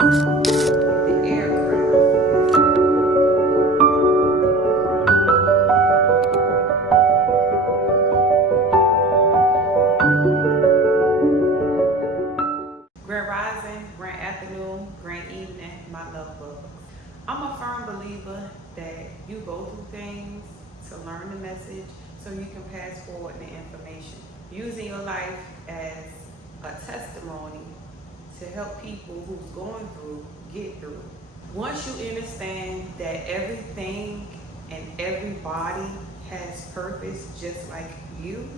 The aircraft. Grand rising, grand afternoon, grand evening, my love bug. I'm a firm believer that you go through things to learn the message so you can pass forward the information. Using your life as a testimony to help people who's going through get through. Once you understand that everything and everybody has purpose just like you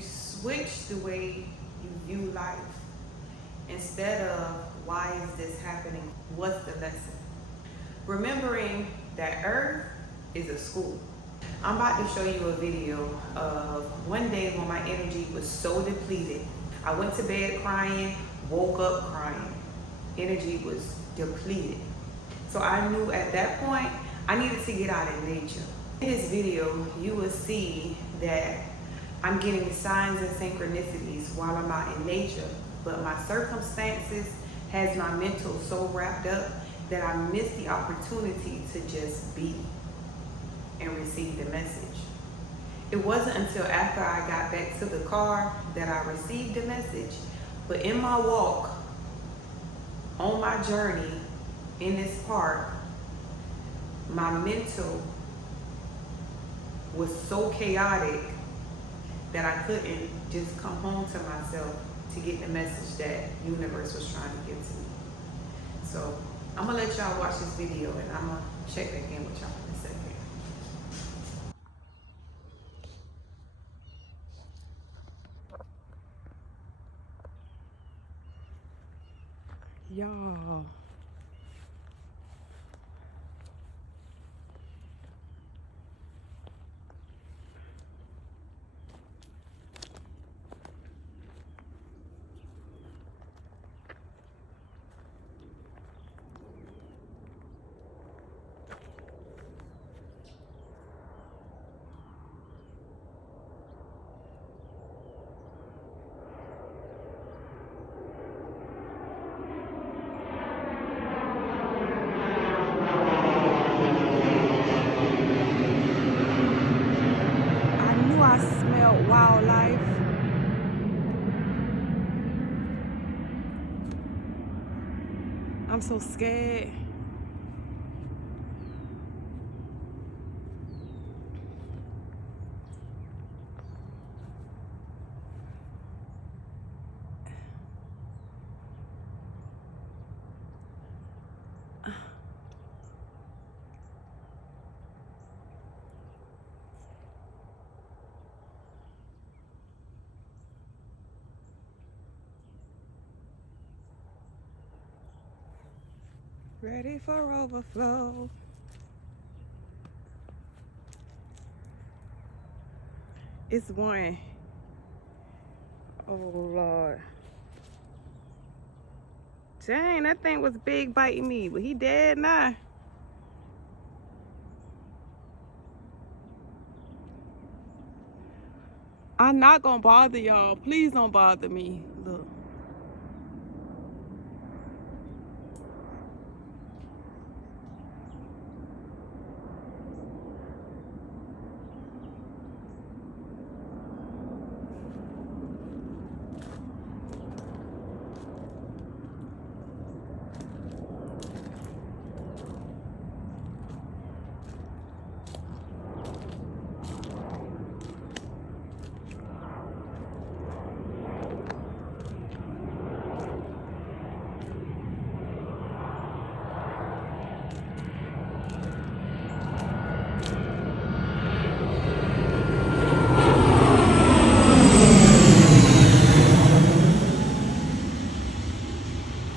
switch the way you view life. Instead of, why is this happening? What's the lesson? Remembering that Earth is a school. I'm about to show you a video of one day when my energy was so depleted. I went to bed crying, woke up crying. Energy was depleted. So I knew at that point, I needed to get out in nature. In this video, you will see that I'm getting signs and synchronicities while I'm out in nature, but my circumstances has my mental so wrapped up that I missed the opportunity to just be and receive the message. It wasn't until after I got back to the car that I received the message, but in my walk, on my journey in this park, my mental was so chaotic that I couldn't just come home to myself to get the message that universe was trying to give to me. So I'm gonna let y'all watch this video and I'm gonna check back in with y'all in a second. Y'all. I smelled wildlife. I'm so scared. Ready for overflow. It's one. Oh Lord. Dang, that thing was big biting me, but he dead now. I'm not gonna bother y'all. Please don't bother me. Look.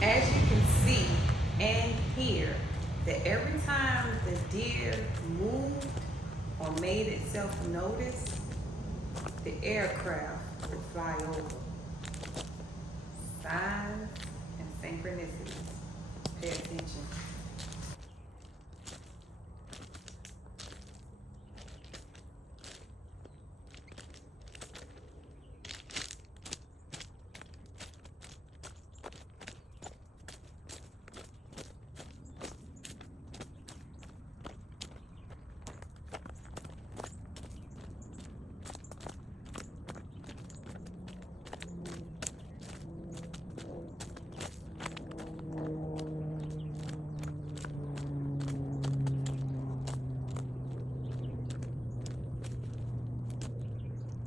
As you can see and hear, that every time the deer moved or made itself noticed, the aircraft would fly over. Signs and synchronicities. Pay attention.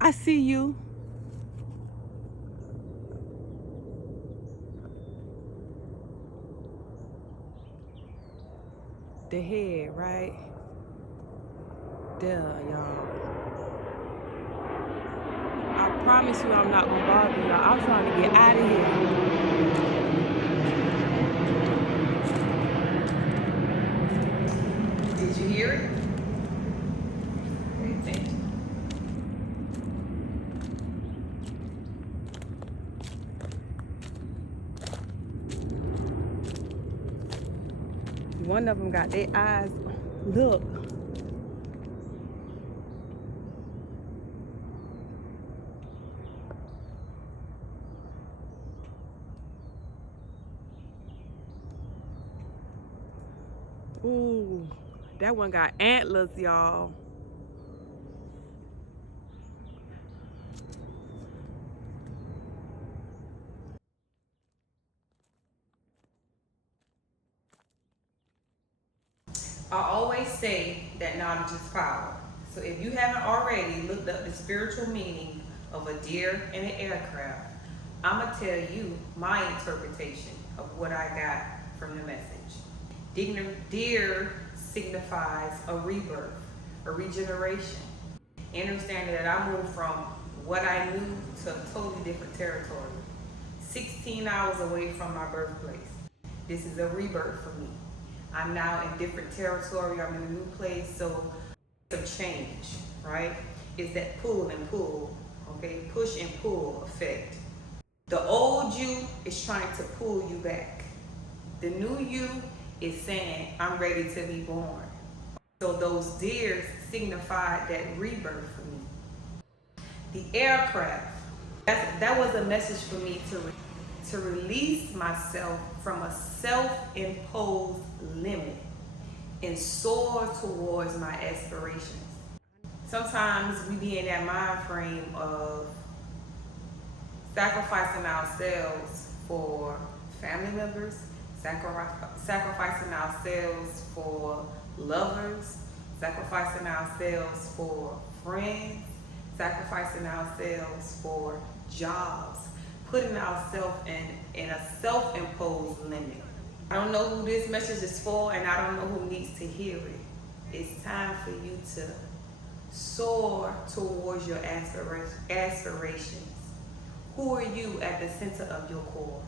I see you. The head, right? There, y'all. I promise you I'm not gonna bother y'all. I'm trying to get out of here. Did you hear it? Okay, thank you. One of them got their eyes. Look. Ooh, that one got antlers, y'all. I always say that knowledge is power. So if you haven't already looked up the spiritual meaning of a deer in an aircraft, I'm going to tell you my interpretation of what I got from the message. Deer signifies a rebirth, a regeneration. Understanding that I moved from what I knew to a totally different territory. 16 hours away from my birthplace. This is a rebirth for me. I'm now in different territory, I'm in a new place, so it's a change, right? It's that pull and pull, okay? Push and pull effect. The old you is trying to pull you back. The new you is saying, I'm ready to be born. So those deers signified that rebirth for me. The aircraft, that was a message for me to release myself from a self-imposed limit and soar towards my aspirations. Sometimes we be in that mind frame of sacrificing ourselves for family members, sacrificing ourselves for lovers, sacrificing ourselves for friends, sacrificing ourselves for jobs, putting ourselves in a self-imposed limit. I don't know who this message is for, and I don't know who needs to hear it. It's time for you to soar towards your aspirations. Who are you at the center of your core?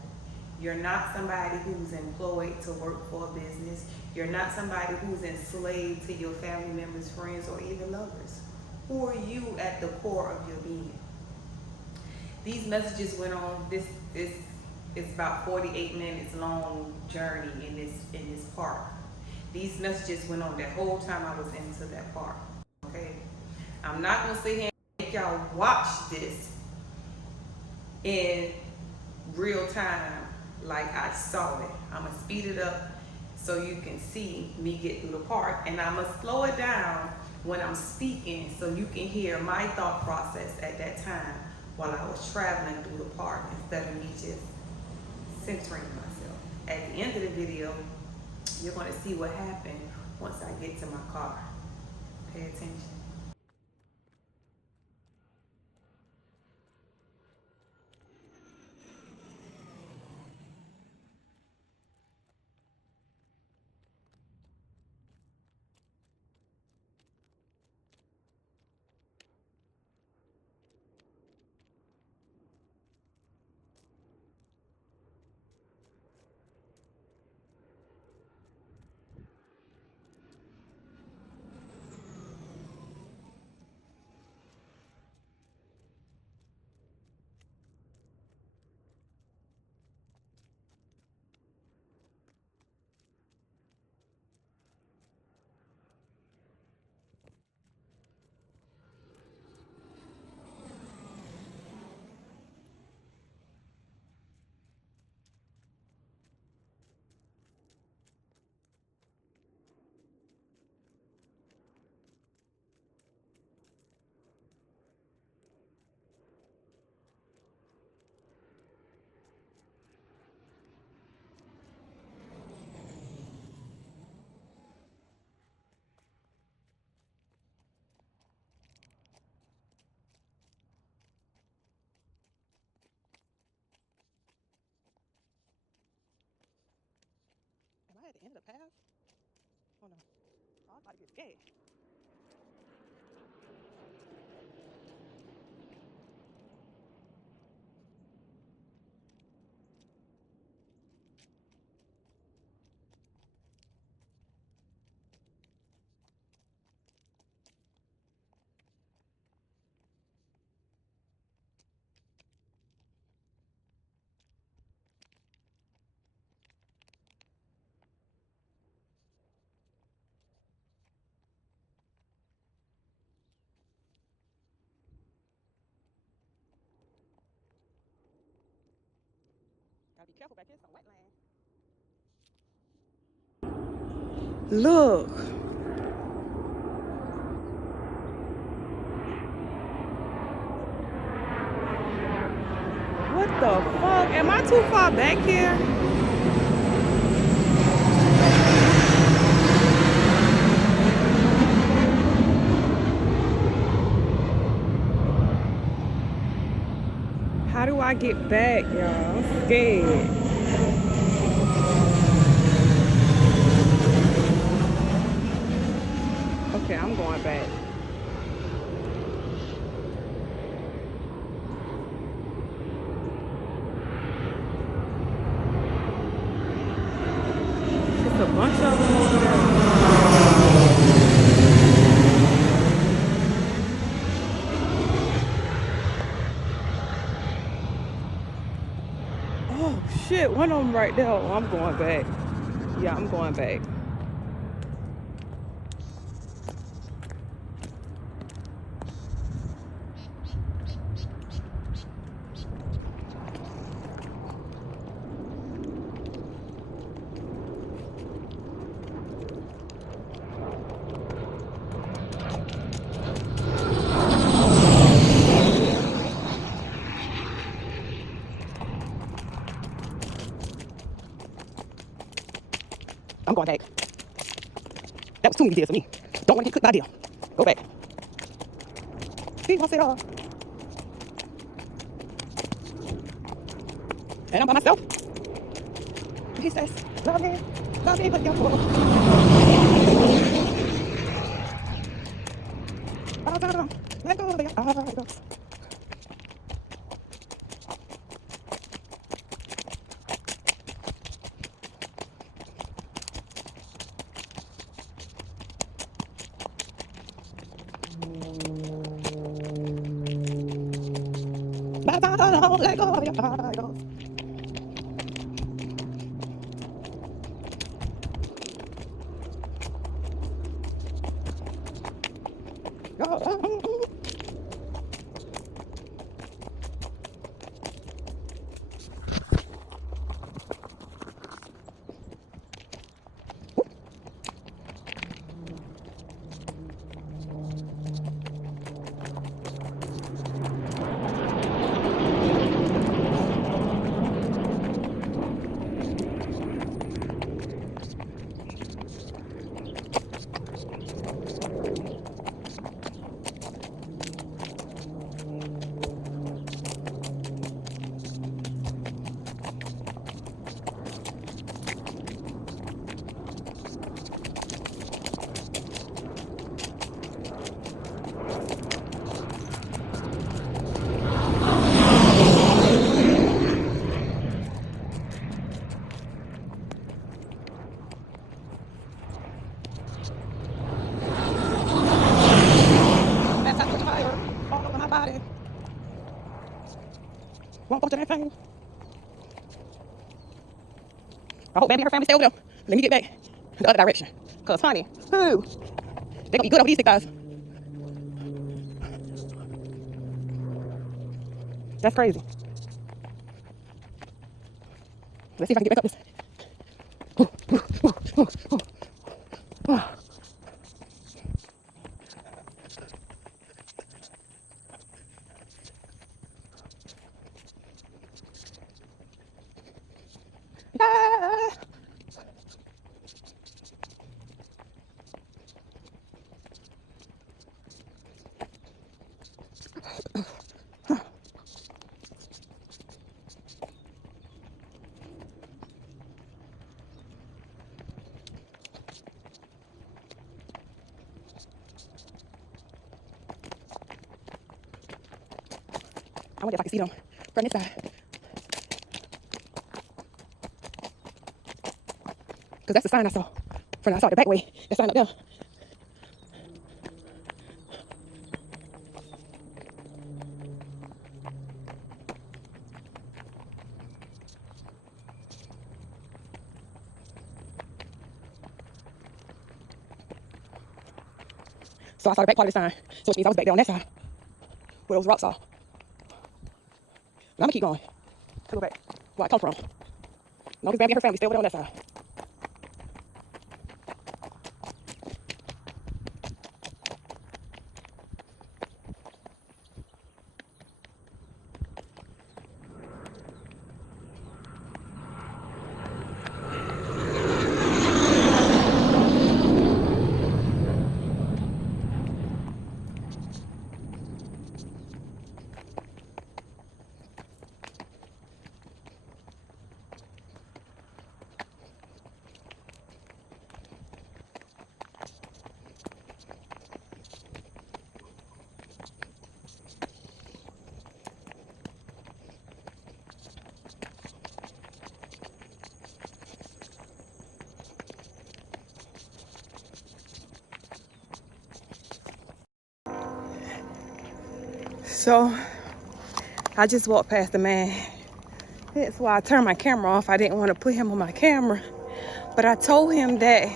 You're not somebody who's employed to work for a business. You're not somebody who's enslaved to your family members, friends, or even lovers. Who are you at the core of your being? These messages went on. This is about 48 minutes long journey in this park. These messages went on that whole time I was into that park. Okay, I'm not gonna sit here and make y'all watch this in real time like I saw it. I'm gonna speed it up so you can see me get through the park, and I'm gonna slow it down when I'm speaking so you can hear my thought process at that time while I was traveling through the park instead of me just centering myself. At the end of the video, you're going to see what happened once I get to my car. Pay attention. end of the path? Oh no. Oh, I'm about to get scared. Gotta be careful back here. It's some wetland. Look, what the fuck? Am I too far back here? How do I get back, y'all? I'm scared. Okay, I'm going back. It's a bunch of them over there. Oh shit, one of them right there. Oh, I'm going back. Yeah, I'm going back. I'm going back. That was too many deals for me. Don't want to get cooked by a deal. Go back. See, what's it all? And I'm by myself. He says, love me, but you're full. Let go of your idols. Let go of your idols. That's how much fire all over my body. Won't go to that thing. I hope baby and her family stay over there. Let me get back the other direction. Cause honey, who? They gonna be good over these thick thighs. That's crazy. Let's see if I can get back up this. Ah. I wonder if I can see them from this side. Because that's the sign I saw. From I saw the back way. The sign up there. So I saw the back part of the sign. So which means I was back there on that side. Where those rocks are. But I'm gonna keep going. To go back where I come from. No, because Bambi and her family stay over there on that side. So I just walked past the man. That's why I turned my camera off. I didn't want to put him on my camera. But I told him that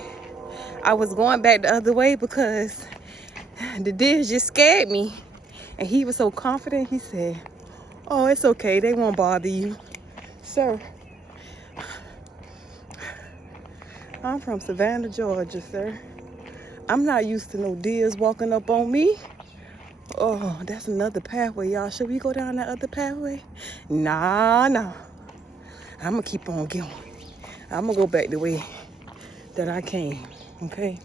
I was going back the other way because the deer just scared me. And he was so confident. He said, oh, it's okay. They won't bother you. Sir, I'm from Savannah, Georgia, sir. I'm not used to no deers walking up on me. Oh, that's another pathway, y'all. Should we go down that other pathway? Nah. I'm going to keep on going. I'm going to go back the way that I came, okay?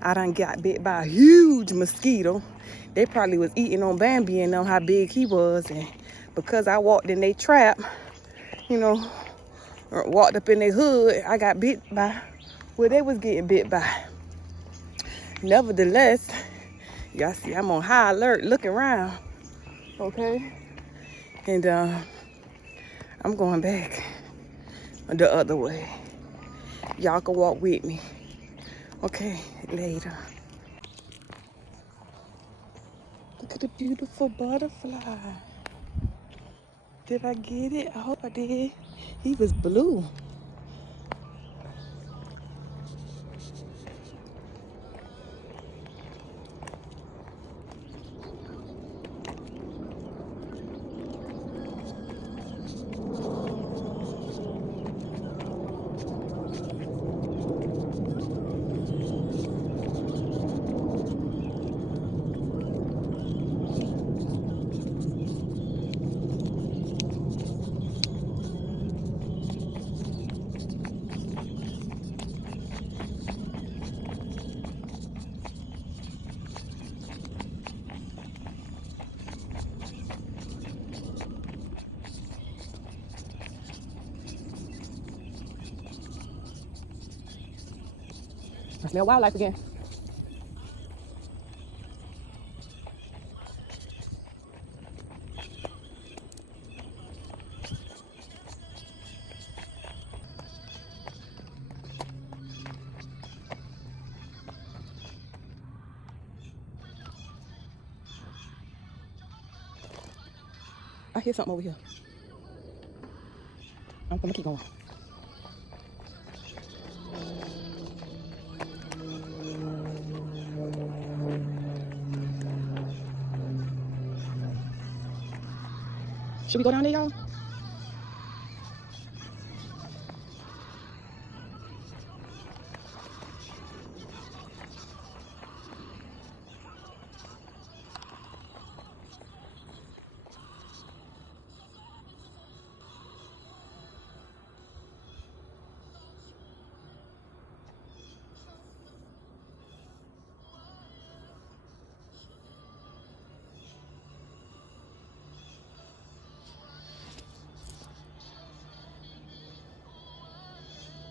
I done got bit by a huge mosquito. They probably was eating on Bambi and know how big he was. And because I walked in their trap, you know, or walked up in their hood, I got bit by where they was getting bit by. Nevertheless, y'all see I'm on high alert looking around, okay? And I'm going back the other way. Y'all can walk with me. Okay, later. Look at the beautiful butterfly. Did I get it? I hope I did. He was blue. I smell wildlife again. I hear something over here. I'm gonna keep going. Should we go down there, y'all?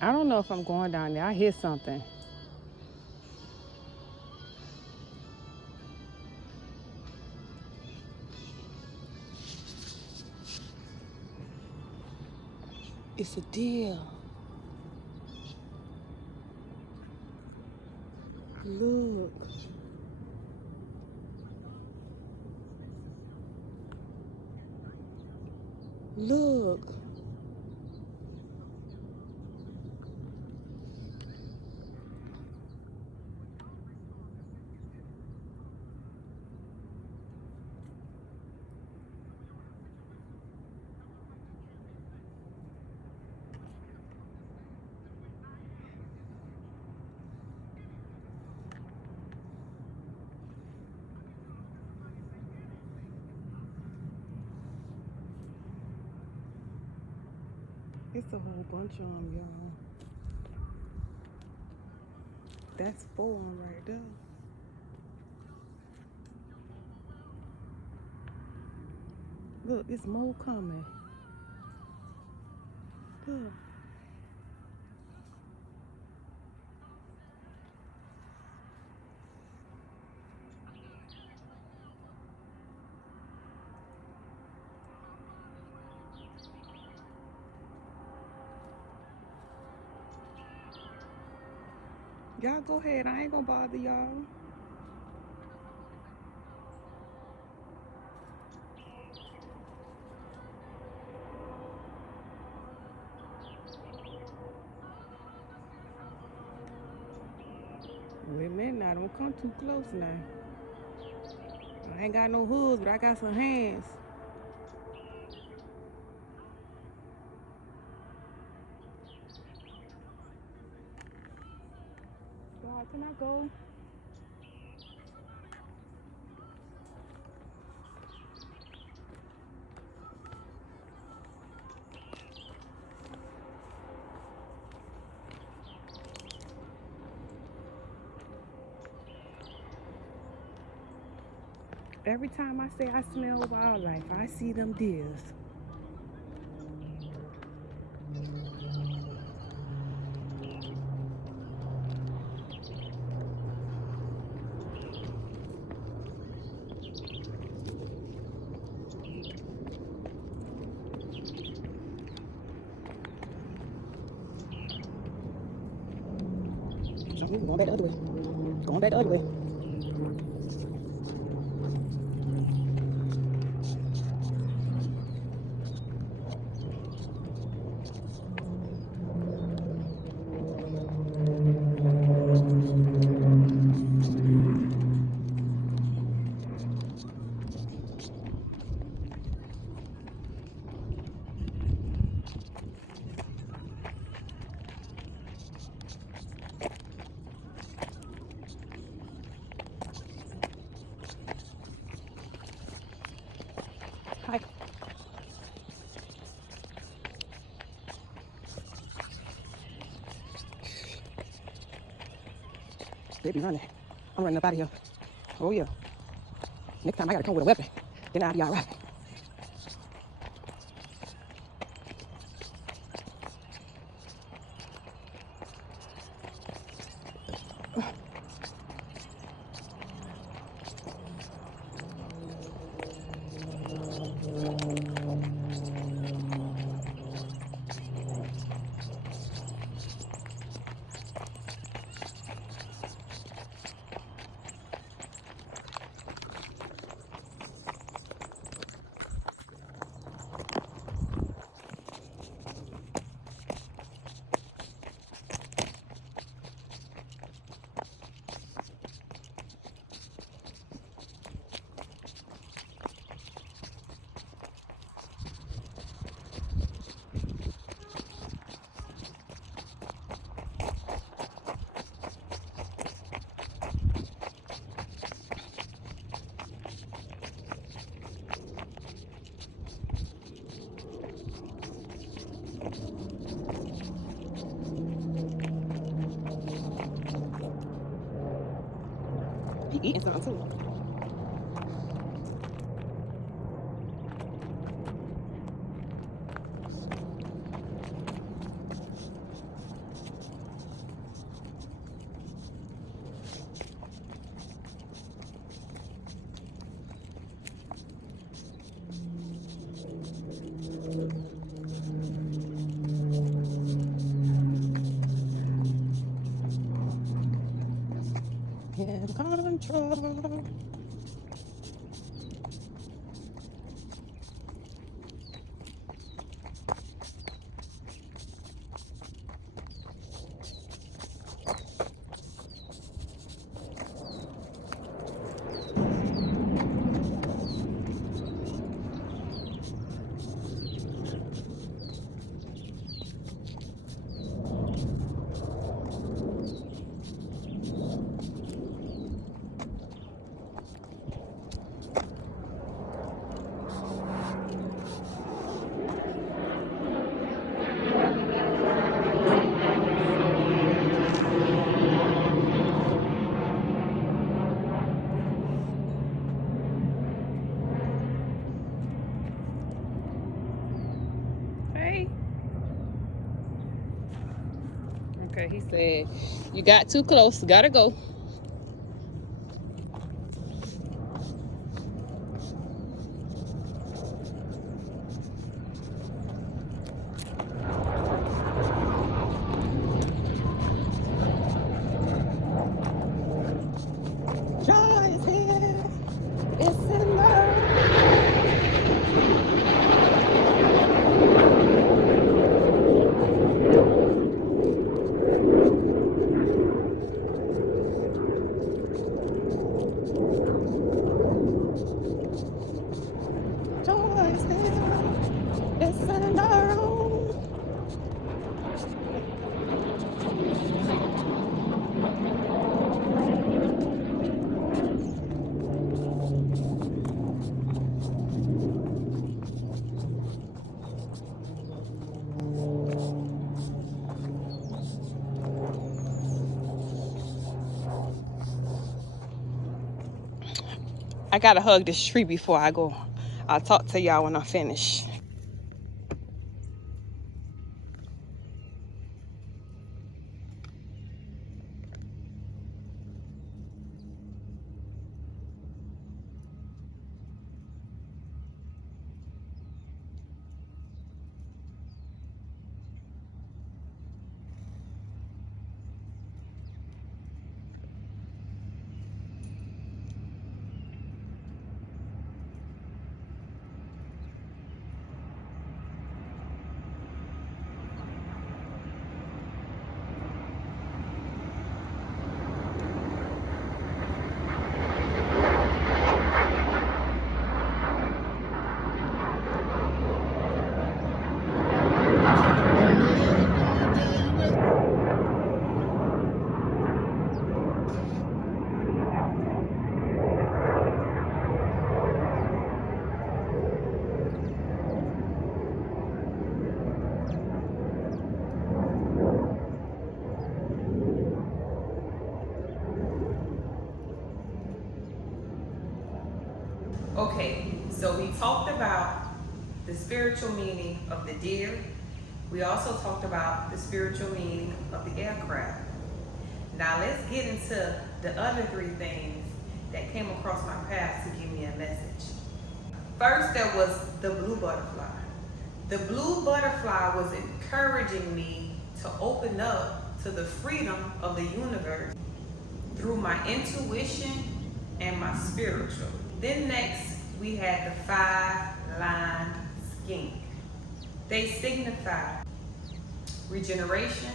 I don't know if I'm going down there. I hear something. It's a deer. Look. Look. It's a whole bunch of them, y'all. That's 4 of them right there. Look, it's more coming. Look. Y'all go ahead. I ain't gonna bother y'all. Wait a minute now. Don't come too close now. I ain't got no hooves, but I got some hands. God, can I go? Every time I say I smell wildlife, I see them deers. Going back the other way. Going back the other way. Hi. They be running. I'm running up out of here. Oh yeah. Next time I gotta come with a weapon. Then I'll be alright. He eating something too. in control. Hey. Okay, he said, you got too close, gotta go. Joy is here. It's in love. Joy is here. It's in love. I gotta hug this tree before I go. I'll talk to y'all when I finish. Okay, so we talked about the spiritual meaning of the deer. We also talked about the spiritual meaning of the aircraft. Now let's get into the other three things that came across my path to give me a message. First, there was the blue butterfly. The blue butterfly was encouraging me to open up to the freedom of the universe through my intuition and my spiritual. Then next, we had the 5-lined skink. They signify regeneration,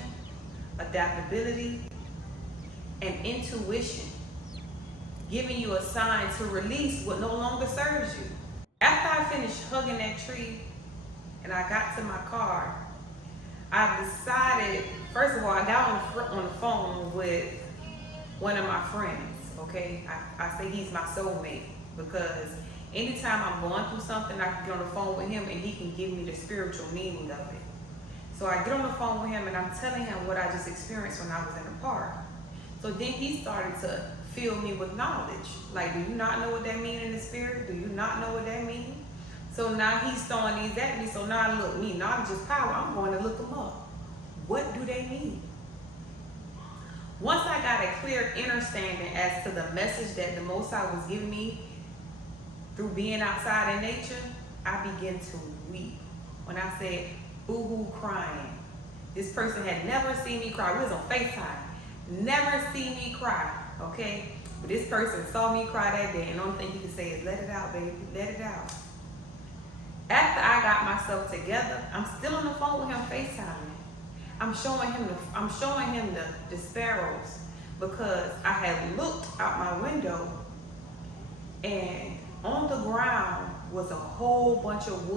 adaptability, and intuition, giving you a sign to release what no longer serves you. After I finished hugging that tree and I got to my car, I decided, first of all, I got on the phone with one of my friends, okay? I say he's my soulmate because anytime I'm going through something, I can get on the phone with him and he can give me the spiritual meaning of it. So I get on the phone with him and I'm telling him what I just experienced when I was in the park. So then he started to fill me with knowledge. Like, do you not know what that means in the spirit? Do you not know what that means? So now he's throwing these at me. So now I look, knowledge is power. I'm going to look them up. What do they mean? Once I got a clear understanding as to the message that the Most High was giving me through being outside in nature, I began to weep. When I said boo-hoo crying, this person had never seen me cry. We was on FaceTime. Never seen me cry. okay? But this person saw me cry that day, and the only thing he could say is, let it out, baby, let it out. After I got myself together, I'm still on the phone with him FaceTiming. I'm showing him the sparrows, because I had looked out my window and on the ground was a whole bunch of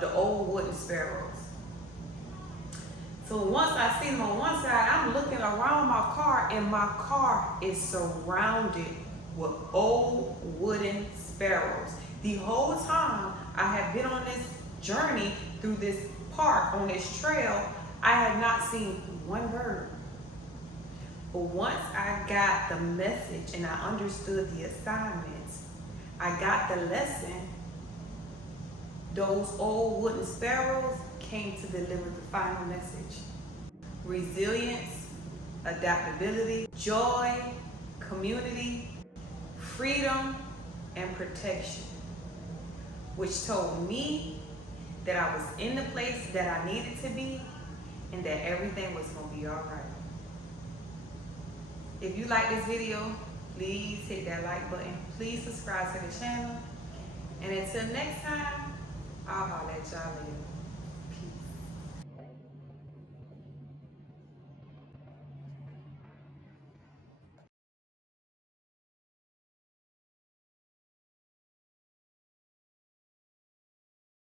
the old wooden sparrows. So once I see them on one side, I'm looking around my car, and my car is surrounded with old wooden sparrows. The whole time I have been on this journey through this park, on this trail, I had not seen one bird. But once I got the message and I understood the assignments, I got the lesson, those old wooden sparrows came to deliver the final message. Resilience, adaptability, joy, community, freedom, and protection, which told me that I was in the place that I needed to be and that everything was going to be all right. If you like this video, please hit that like button. Please subscribe to the channel. And until next time, I'll holler at y'all later.